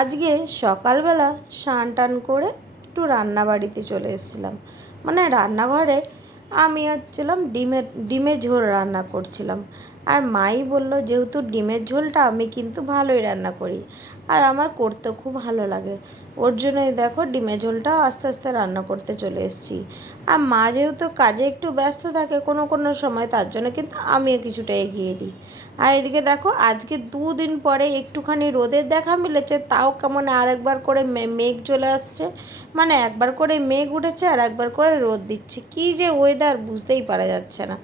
আজকে সকালবেলা স্নান টান করে একটু রান্নাবাড়িতে চলে এসেছিলাম। মানে রান্নাঘরে আমি হচ্ছিলাম ডিমের ঝোল রান্না করছিলাম। আর মাই বলল, যেহেতু ডিমের ঝোলটা আমি কিন্তু ভালোই রান্না করি আর আমার করতে খুব ভালো লাগে, ওর জন্যই দেখো ডিমের ঝোলটা আস্তে আস্তে রান্না করতে চলে এসেছি। আর মা যেহেতু কাজে একটু ব্যস্ত থাকে কোনো কোনো সময়, তার জন্য কিন্তু আমিও কিছুটা এগিয়ে দিই। আর এদিকে দেখো আজকে 2 দিন পরে একটুখানি রোদের দেখা মিলেছে, তাও কেমন আরেকবার করে মেঘ চলে আসছে। মানে একবার করে মেঘ উঠেছে আর একবার করে রোদ দিচ্ছে, কী যে ওয়েদার বুঝতেই পারা যাচ্ছে না।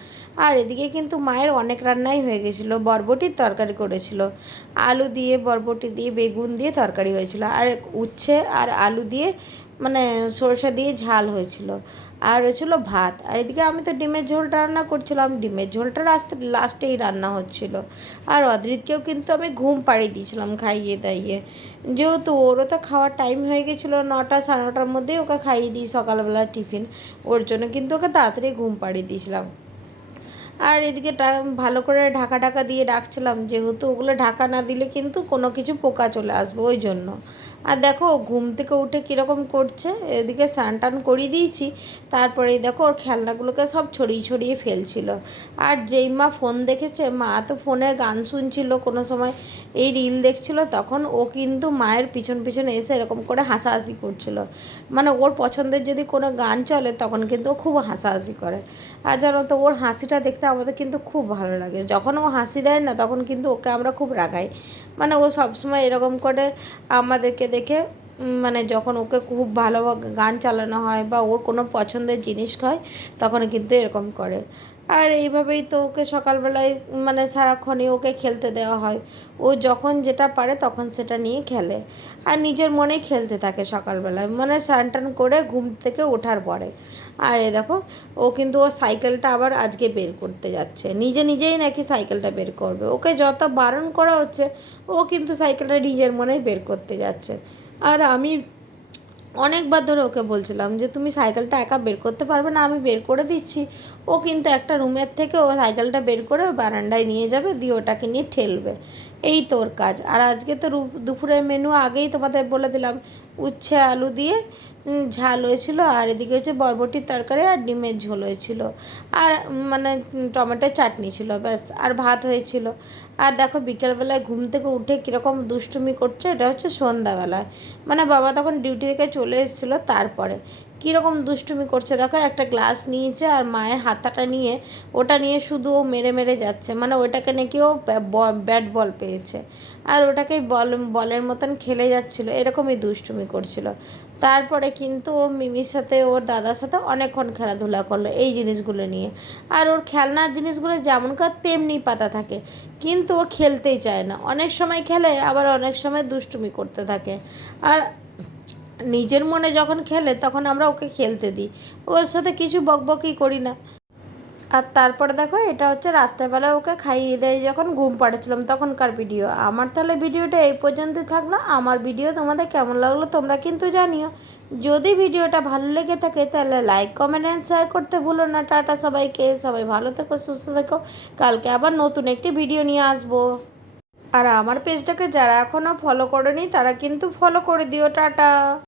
আর এদিকে কিন্তু মায়ের অনেক রান্নাই হয়ে গেছিলো। বরবটির তরকারি করেছিল, আলু দিয়ে বরবটি দিয়ে বেগুন দিয়ে তরকারি হয়েছিল, আর উচ্ছে আর আলু দিয়ে মানে সরষা দিয়ে ঝাল হয়েছিল, আর হয়েছিল ভাত। আর এদিকে আমি তো ডিমের ঝোলটা রান্না করছিলাম, ডিমের ঝোলটা লাস্টেই রান্না হচ্ছিল। আর অদ্রিতকেও কিন্তু আমি ঘুম পাড়িয়ে দিয়েছিলাম খাইয়ে দাইয়ে, যেহেতু ওরও তো খাওয়ার টাইম হয়ে গেছিলো, 9টা সাড়ে 9টার মধ্যেই ওকে খাইয়ে দিই সকালবেলা টিফিন, ওর জন্য কিন্তু ওকে তাড়াতাড়ি ঘুম পাড়িয়ে দিয়েছিলাম। আর এদিকে ভালো করে ঢাকা ঢাকা দিয়ে রাখছিলাম, যেহেতু ওগুলো ঢাকা না দিলে কিন্তু কোনো কিছু পোকা চলে আসবে, ওই জন্য। আর দেখো ঘুম থেকে উঠে কীরকম করছে, এদিকে স্নান টান করিয়ে দিয়েছি, তারপরে দেখো ওর খেলনাগুলোকে সব ছড়িয়ে ছড়িয়ে ফেলছিল। আর যেই মা ফোন দেখেছে, মা তো ফোনে গান শুনছিল, কোনো সময় এই রিল দেখছিল, তখন ও কিন্তু মায়ের পিছন পিছন এসে এরকম করে হাসাহাসি করছিল। মানে ওর পছন্দের যদি কোনো গান চলে তখন কিন্তু ও খুব হাসাহাসি করে। আর জানো তো ওর হাসিটা দেখতে আমাদের কিন্তু খুব ভালো লাগে। যখন ও হাসি দেয় না তখন কিন্তু ওকে আমরা খুব রাগাই। মানে ও সবসময় এরকম করে আমাদেরকে দেখে, মানে যখন ওকে খুব ভালো গান চালানো হয় বা ওর কোনো পছন্দের জিনিস হয় তখন কিন্তু এরকম করে। আর এইভাবেই তো ওকে সকালবেলায় মানে সারাক্ষণই ওকে খেলতে দেওয়া হয়। ও যখন যেটা পারে তখন সেটা নিয়ে খেলে আর নিজের মনেই খেলতে থাকে সকালবেলায়, মানে স্নান টান করে ঘুম থেকে ওঠার পরে। আর এ দেখো ও কিন্তু ও সাইকেলটা আবার আজকে বের করতে যাচ্ছে, নিজে নিজেই নাকি সাইকেলটা বের করবে। ওকে যত বারণ করা হচ্ছে ও কিন্তু সাইকেলটা নিজের মনেই বের করতে যাচ্ছে। আর আমি অনেকবার ধরে ওকে বলছিলাম যে তুমি সাইকেলটা একা বের করতে পারবে না, আমি বের করে দিচ্ছি। ও কিন্তু একটা রুমের থেকে ও সাইকেলটা বের করে বারান্দায় নিয়ে যাবে, দিয়ে ওটাকে নিয়ে ঠেলবে, এই তোর কাজ। আর আজকে তো দুপুরের মেনু আগেই তোমাদের বলে দিলাম, উচ্ছে আলু দিয়ে ঝাল হয়েছিল, আর এদিকে হচ্ছে বরবটির তরকারি আর ডিমের ঝোল হয়েছিল, আর মানে টমেটোর চাটনি ছিল, ব্যাস। আর ভাত হয়েছিল। আর দেখো বিকেলবেলায় ঘুম থেকে উঠে কীরকম দুষ্টুমি করছে, এটা হচ্ছে সন্ধ্যাবেলায়, মানে বাবা তখন ডিউটি থেকে চলে এসেছিলো, তারপরে কীরকম দুষ্টুমি করছে দেখো। একটা গ্লাস নিয়েছে আর মায়ের হাতাটা নিয়ে ওটা নিয়ে শুধু ও মেরে মেরে যাচ্ছে, মানে ওইটাকে নাকি ও ব্যাট বল পেয়েছে আর ওটাকেই বলের মতন খেলে যাচ্ছিলো, এরকমই দুষ্টুমি করছিল। তারপরে কিন্তু ও মিমির সাথে ওর দাদার সাথে অনেকক্ষণ খেলাধুলা করলো এই জিনিসগুলো নিয়ে। আর ওর খেলনার জিনিসগুলো যেমনকার তেমনি পাতা থাকে, কিন্তু ও খেলতেই চায় না, অনেক সময় খেলে আবার অনেক সময় দুষ্টুমি করতে থাকে। আর নিজের মনে যখন খেলে তখন আমরা ওকে খেলতে দিই, ওর সাথে কিছু বকবকই করি না। আর তারপরে দেখো এটা হচ্ছে রাত্রেবেলা ওকে খাইয়ে দেয় যখন ঘুম পাড়াচ্ছিলাম তখনকার ভিডিও। আমার তাহলে ভিডিওটা এই পর্যন্তই থাকলো। আমার ভিডিও তোমাদের কেমন লাগলো তোমরা কিন্তু জানিও। যদি ভিডিওটা ভালো লেগে থাকে তাহলে লাইক কমেন্ট অ্যান্ড শেয়ার করতে ভুলো না। টাটা সবাইকে, সবাই ভালো থেকো, সুস্থ থেকো। কালকে আবার নতুন একটি ভিডিও নিয়ে আসবো। আর আমার পেজটাকে যারা এখনও ফলো করেনি তারা কিন্তু ফলো করে দিও। টাটা।